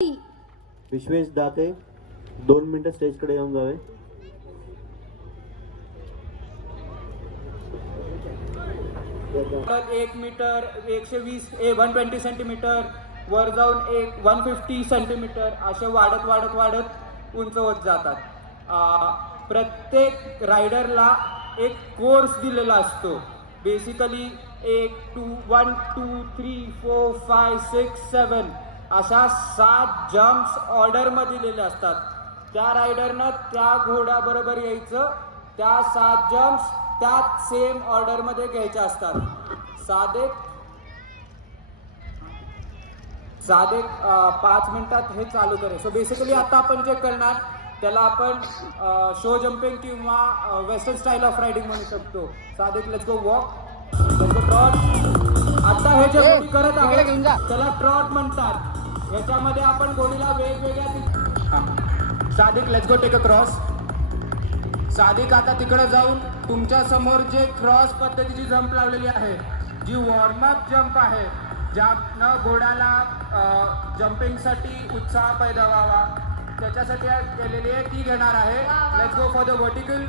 विश्वेश दाते 2 मिनिटं स्टेजकडे येऊन जावे. एक मीटर 120 सेंटीमीटर वर जाऊन 150 सेंटीमीटर असे वाढत वाढत वाढत उंच होत जातात. प्रत्येक रायडरला एक कोर्स दिलेला असतो. बेसिकली 1 2 3 4 5 6 7 अशा 7 जम्प्स ऑर्डर मध्ये दिलेले असतात. त्या रायडरनं त्या घोडा बरोबर यायचं, त्या 7 जम्प्स त्याच सेम ऑर्डर मध्ये घ्यायचे असतात. साधे 5 मिनिटात हे चालू करेल. सो बेसिकली आता आपण जे करणार त्याला आपण शो जम्पिंग किंवा वेस्टर्न स्टाईल ऑफ रायडिंग म्हणू शकतो. साधे let's go walk, let's go trout. आता हे जे गोडी करत आहोत त्याला ट्रॉट म्हणतात. याच्यामध्ये आपण गोडीला वेगवेगळ्या साधिक let's go take a cross. साधिक आता तिकडे जाऊन तुमच्या समोर जे क्रॉस पद्धतीची जंप लावलेली आहे, जी वॉर्मअप जंप आहे, ज्यानं घोड्याला जम्पिंगसाठी उत्साह पैदा व्हावा त्याच्यासाठी केलेली आहे, ती घेणार आहे. Let's go for the vertical.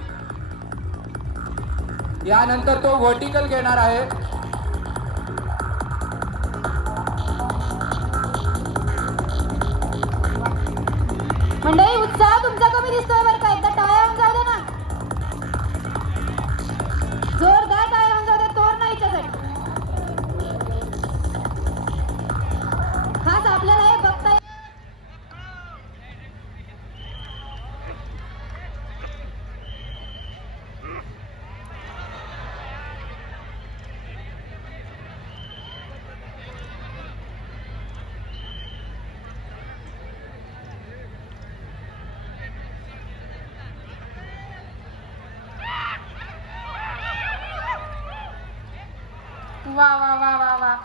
यानंतर तो व्हर्टिकल घेणार आहे. मंडळी उत्साह तुमचा कमी दिसतोय बरं का. एकदा टाळ्या होऊन जाऊ दे ना, जोरदार टाळ्या होऊन जाऊ दे. तोर नाही याच्यासाठी खास आपल्याला हे बघता. वा वा वा वा वा.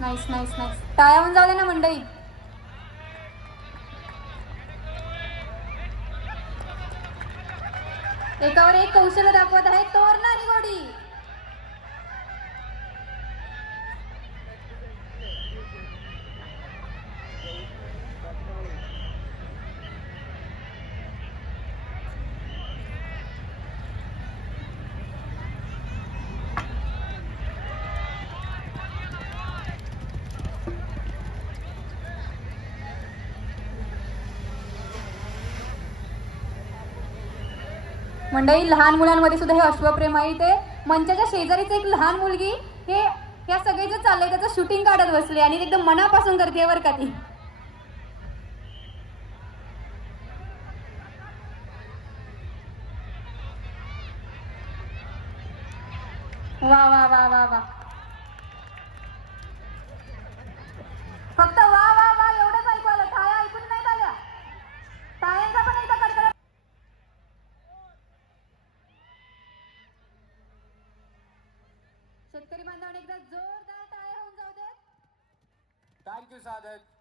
Nice nice nice. टाळ्या होऊन जाऊ दे ना मंडळी. एकावर एक कौशल्य दाखवत आहे तोरणारी गोडी. मंडळी लहान मुलांमध्ये सुद्धा हे अश्वप्रेम आहे. ते मंचाच्या शेजारीच एक लहान मुलगी हे या सगळे जे चाललंय त्याचं शूटिंग काढत बसले आणि एकदम मनापासून करते बरं का ती. वा वा वा वा वा. फक्त वा वा वा एवढंच ऐकू आलं. टाळ्या ऐकून नाही आल्या. टाळ्यांचा पण एकदा कडकडा. शेतकरी बांधवांनी एकदा जोरदार टाळ्या होऊन जाऊ देत. थँक्यू साधक.